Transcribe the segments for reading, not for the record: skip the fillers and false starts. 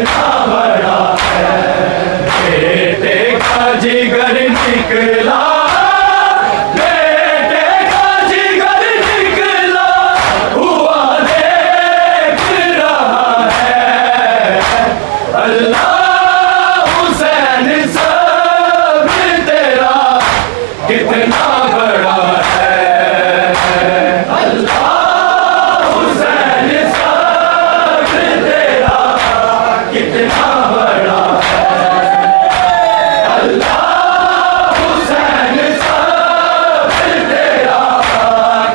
कितना बड़ा है, बेटे का जिगर निकला, बेटे का जिगर निकला, हुआ देख रहा है अल्लाह हुसैन सब्र तेरा कितना बड़ा है, अल्लाह हुसैन सब्र तेरा कितना बड़ा है, अल्लाह हुसैन सब्र तेरा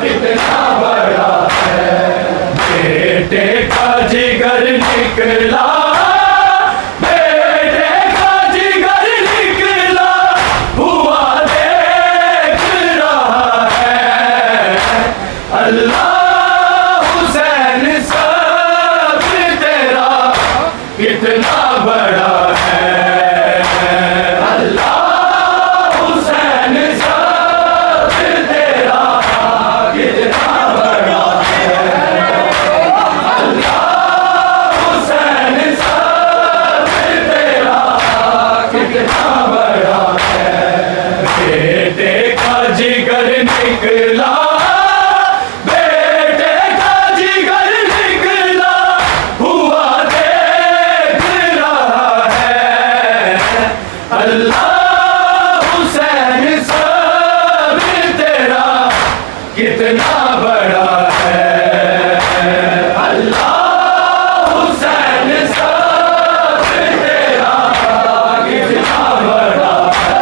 कितना बड़ा है, बेटे का जिगर निकला, बेटे का जिगर निकला, हुआ देख रहा है अल्लाह हुसैन सब्र तेरा कितना बड़ा है, अल्लाह हुसैन सब्र तेरा कितना बड़ा है, अल्लाह हुसैन सब्र तेरा कितना बड़ा है, बेटे का जिगर निकला, बेटे का जिगर निकला, हुआ देख रहा है अल्लाह हुसैन सब्र तेरा कितना बड़ा है, अल्लाह हुसैन सब्र तेरा कितना बड़ा है,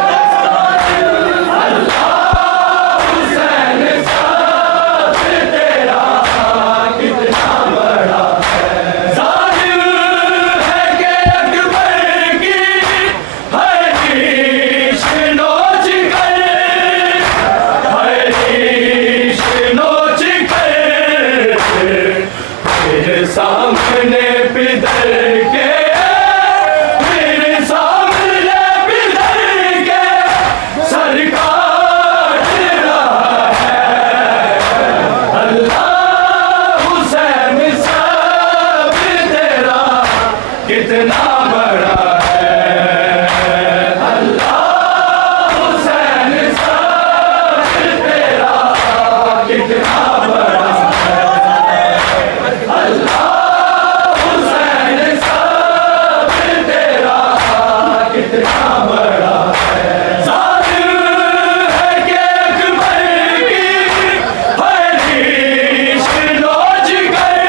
अल्लाह हुसैन सब्र तेरा कितना बड़ा है, जालिम है कि अकबर की हर रीश नोच कर, हर रीश नोच कर, फिर सामने पिधर के, फिर सामने पिधर के सर काट रहा है अल्लाह हुसैन सब्र तेरा कितना बड़ा है, अल्लाह हुसैन सब्र तेरा कितना बड़ा है, अल्लाह हुसैन सब्र तेरा कितना बड़ा है, जालिम है कि अकबर की हर रीश नोच कर,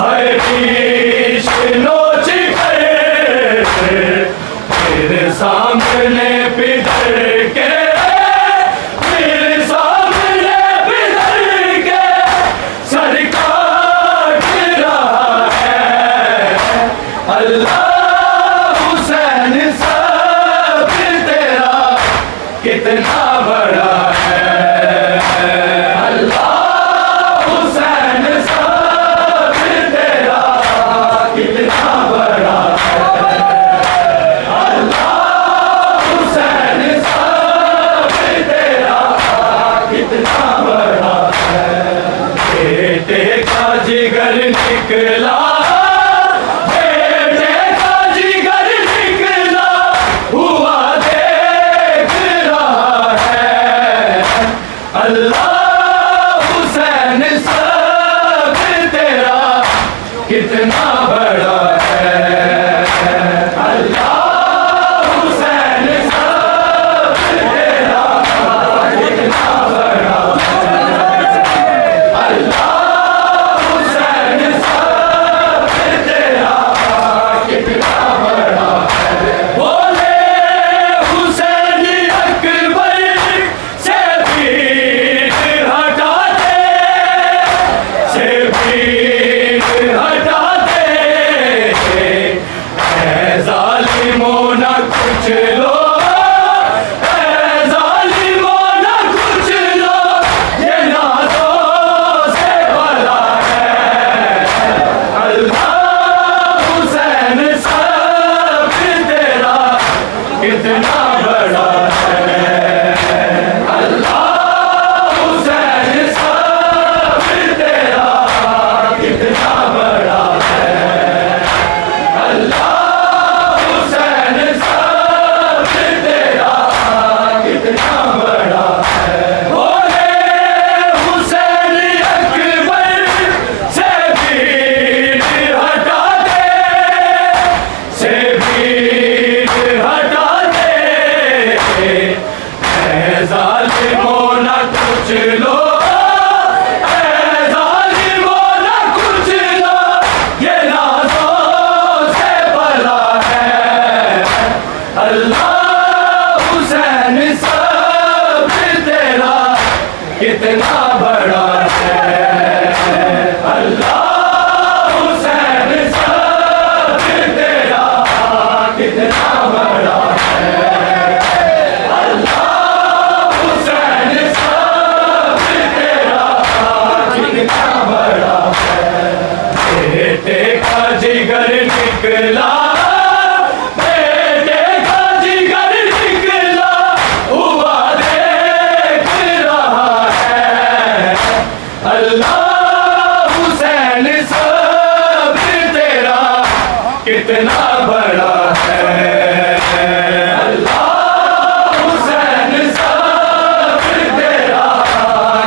हर रीश नोच कर, फिर सामने पिधर के, फिर सामने पिधर के सर काट रहा है अल्लाह हुसैन सब्र तेरा कितना बड़ा है, अल्लाह हुसैन सब्र तेरा कितना बड़ा है, अल्लाह हुसैन सब्र तेरा कितना बड़ा है, बेटे का जिगर निकला, बेटे का निकला, बेटे का जिगर निकला, हुआ देख रहा है। अल्लाह हुसैन सब्र तेरा कितना बड़ा है। अल्लाह हुसैन सब्र तेरा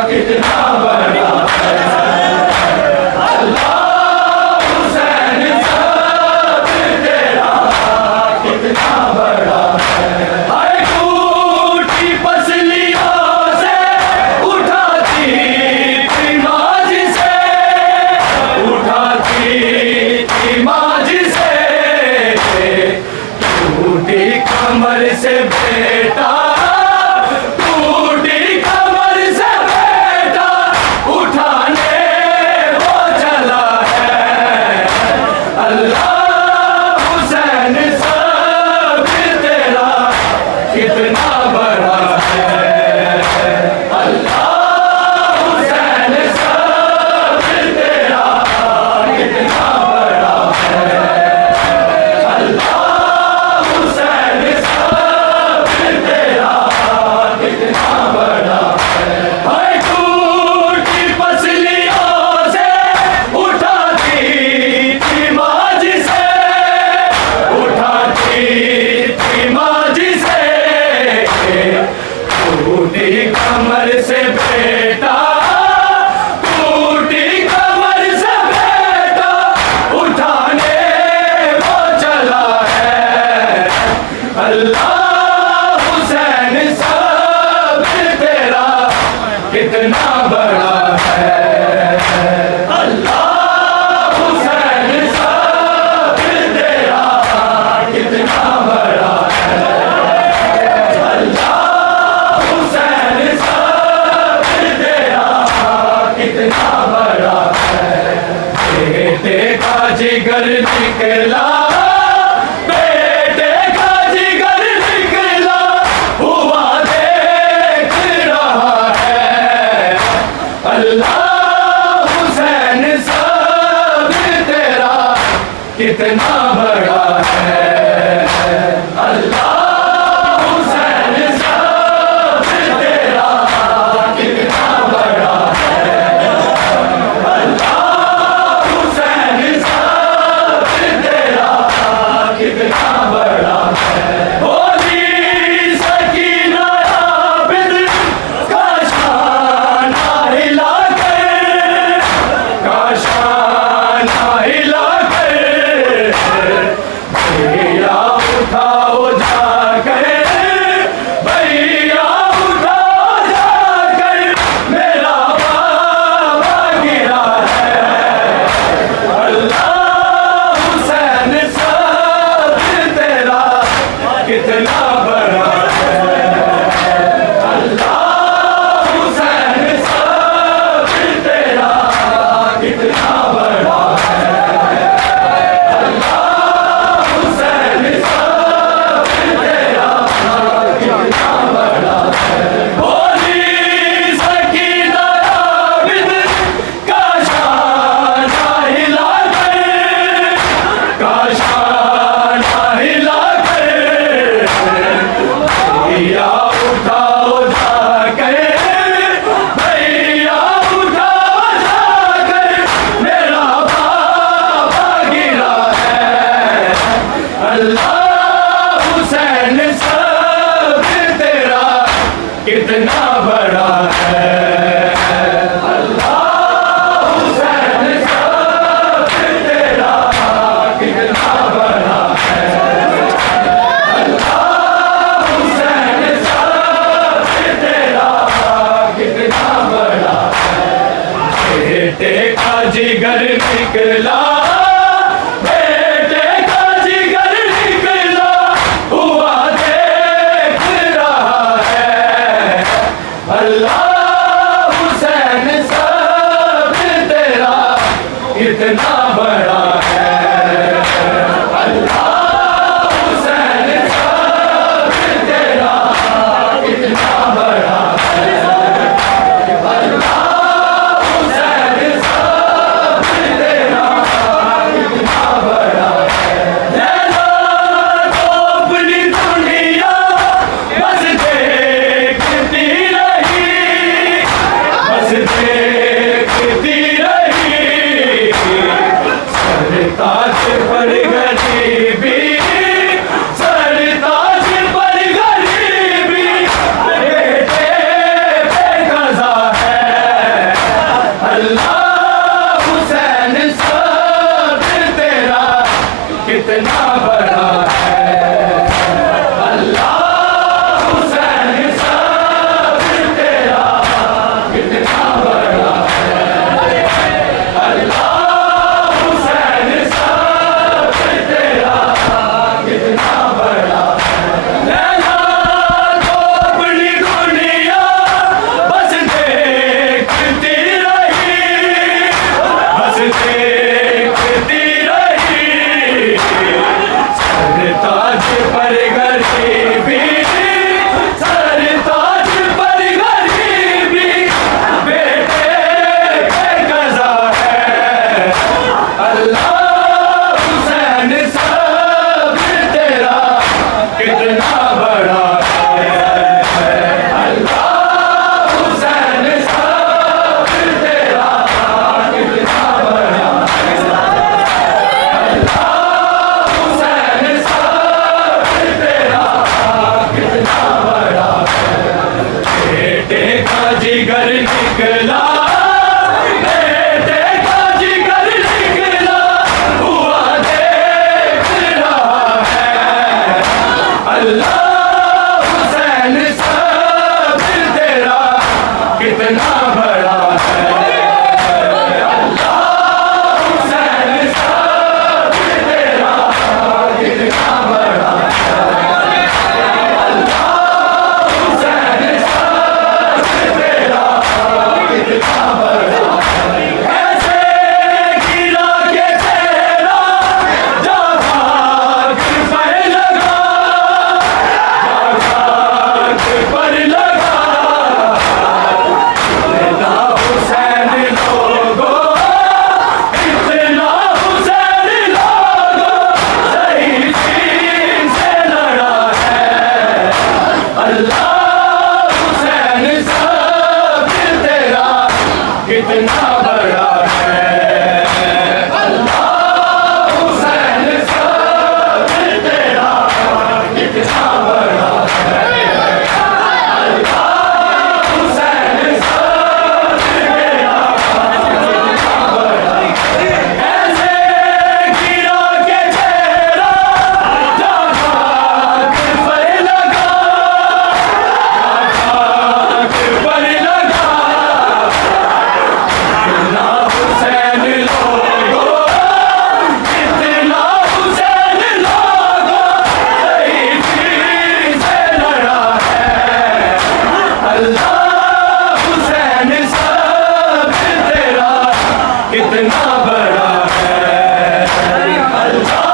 कितना बड़ा है। अल्लाह हुसैन सब्र तेरा कितना बड़ा है। हाय टूटी पसलियों से उठाती थी माज से, उठाती थी माज से, टूटी कमर से बेटा, टूटी कमर से बेटा, उठाने वो चला है। अल्लाह हुसैन सब्र तेरा कितना बड़ा है। अल्लाह हुसैन सब्र तेरा कितना बड़ा है। अल्लाह हुसैन सब्र तेरा कितना बड़ा है। हाय टूटी पसलियों से उठाती थी माज से, उठाती थी माज से, टूटी कमर से बेटा, टूटी कमर से बेटा, उठाने वो चला है। अल्लाह हुसैन सब्र तेरा कितना बड़ा है। अल्लाह हुसैन सब्र तेरा कितना बड़ा है। अल्लाह हुसैन सब्र तेरा कितना बड़ा है। बेटे का जिगर निकला, बेटे का जिगर निकला, हुआ देख रहा है। अल्लाह हुसैन सब्र तेरा कितना बड़ा है। अल्लाह हुसैन सब्र तेरा कितना बड़ा है। अल्लाह हुसैन सब्र तेरा कितना बड़ा है। होली सकीना आबिद का शाना हिला कर, का शाना हिला कर, भैया उठाओ जाकर, भैया उठाओ जाकर, मेरा बाबा गिरा है। अल्लाह हुसैन सब्र तेरा कितना बड़ा है। अल्लाह हुसैन सब्र तेरा कितना बड़ा है। अल्लाह हुसैन सब्र तेरा कितना बड़ा है। होली सकीना आबिद का शाना हिला कर, का शाना हिला कर, भैया उठाओ जाकर, भैया उठाओ जाकर, मेरा बाबा गिरा है। अल्लाह हुसैन सब्र तेरा कितना बड़ा है। अल्लाह हुसैन सब्र तेरा कितना बड़ा है। अल्लाह हुसैन सब्र तेरा कितना बड़ा है। बेटे का जिगर निकला, बेटे का जिगर निकला, बड़ा है। अल्लाह हुसैन साबिर तेरा कितना बड़ा है। अल्लाह हुसैन साबिर तेरा कितना बड़ा है। लैला को अपनी दुनिया बस देखती रही, बस देखती रही। सरताज पर गरीबी, सरताज पर गरीबी बेटे पे कज़ा है। अल्लाह हुसैन साबिर तेरा कितना बड़ा है। अल्लाह हुसैन साबिर तेरा कितना बड़ा है। अल्लाह हुसैन साबिर तेरा कितना बड़ा है। बेटे का जिगर निकला, बेटे का जिगर निकला हुआ देख रहा है। अल्लाह हुसैन साबिर तेरा कितना बड़ा है। अल्लाह हुसैन साबिर तेरा कितना बड़ा है। अल्लाह हुसैन साबिर तेरा कितना बड़ा है। ऐसे गिरा के तेरा जहाँ भाग पर लगा, भाग पर लगा। इतना हुसैन लोगो, इतना हुसैन लोगो सही चीन से लड़ा है। अल्लाह हुसैन साबिर तेरा कितना बड़ा है। अल्लाह हुसैन साबिर तेरा कितना बड़ा है। अल्लाह हुसैन साबिर तेरा कितना बड़ा है। ऐसे गिरा के तेरा जहाँ भाग पर लगा, भाग पर लगा। इतना हुसैन लोगो, इतना हुसैन लोगो सही चीन से लड़ा है। अल्लाह हुसैन साबिर तेरा कितना बड़ा है। अल्लाह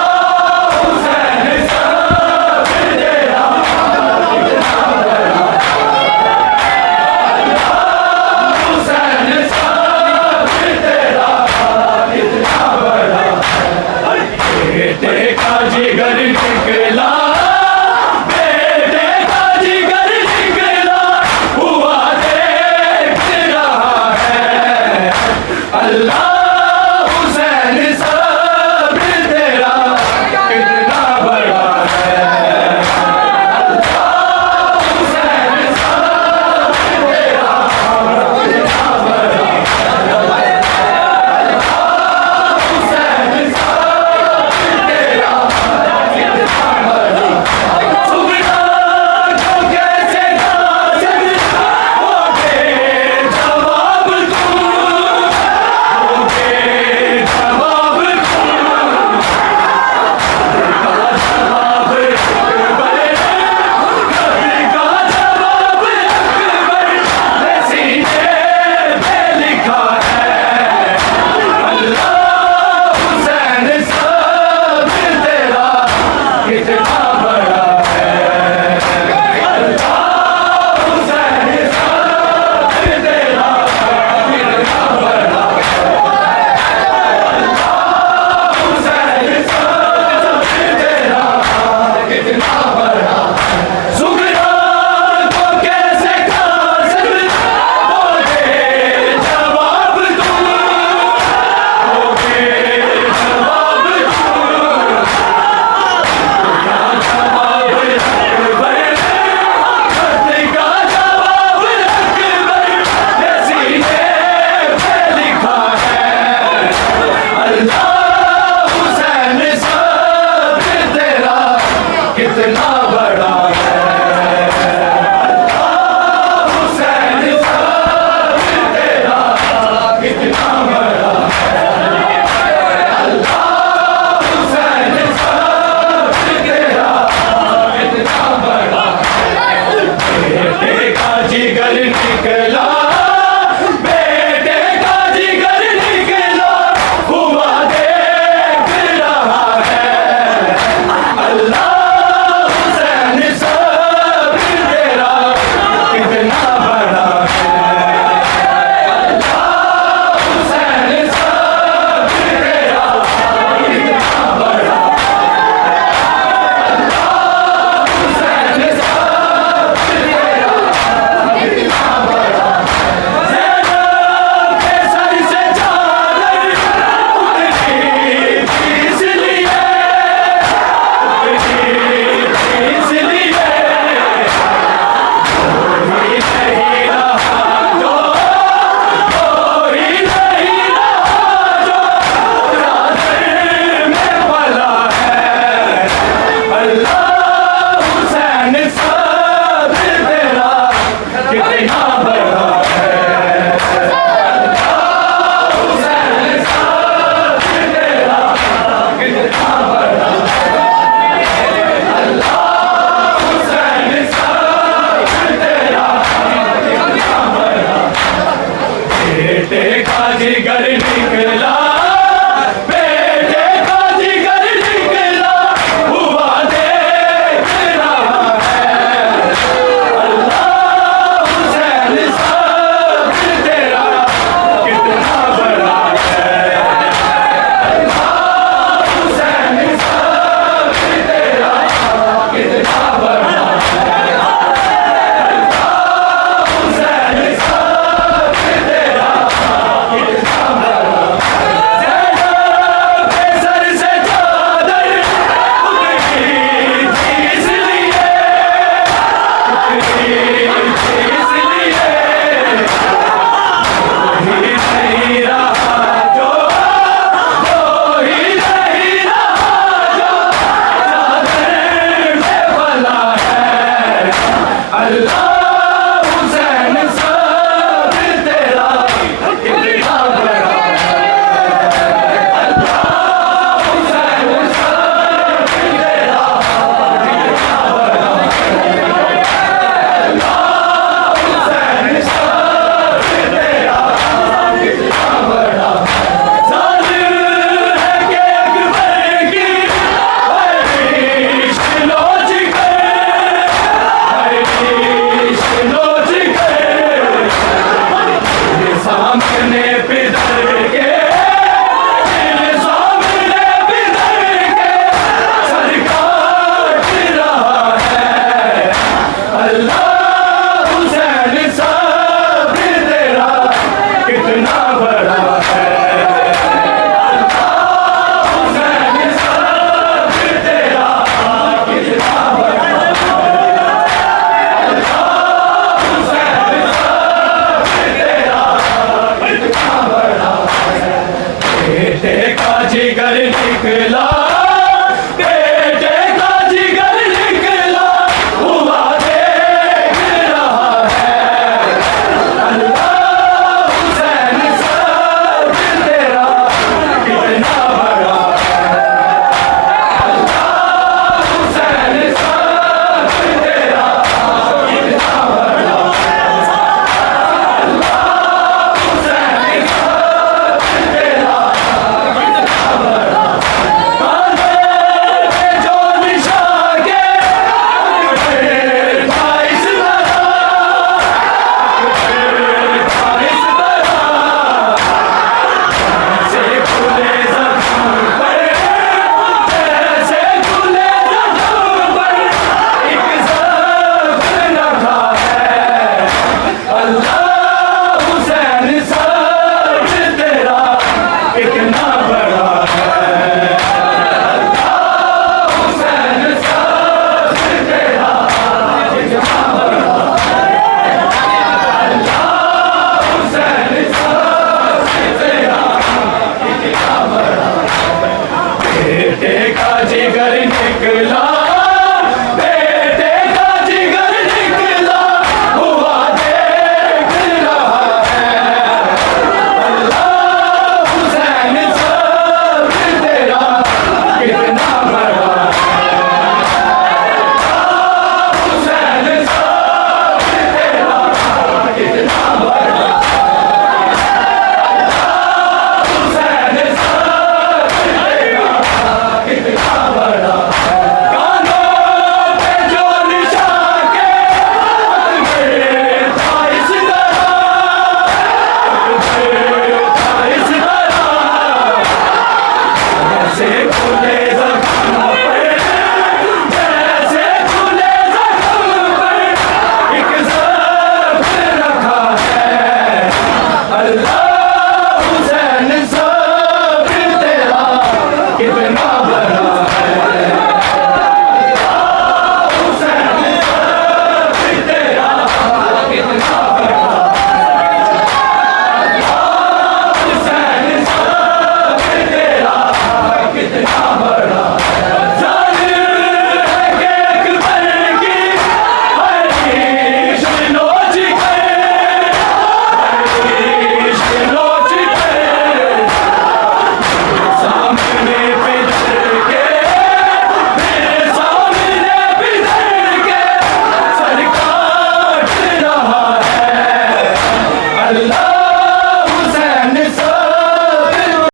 हुसैन साबिर तेरा कितना बड़ा है। अल्लाह हुसैन साबिर तेरा कितना बड़ा है। बेटे का जिगर निकला, बेटे का जिगर निकला हुआ देख रहा है। अल्लाह हुसैन साबिर तेरा कितना बड़ा है। अल्लाह हुसैन साबिर तेरा कितना बड़ा है। अल्लाह हुसैन साबिर तेरा कितना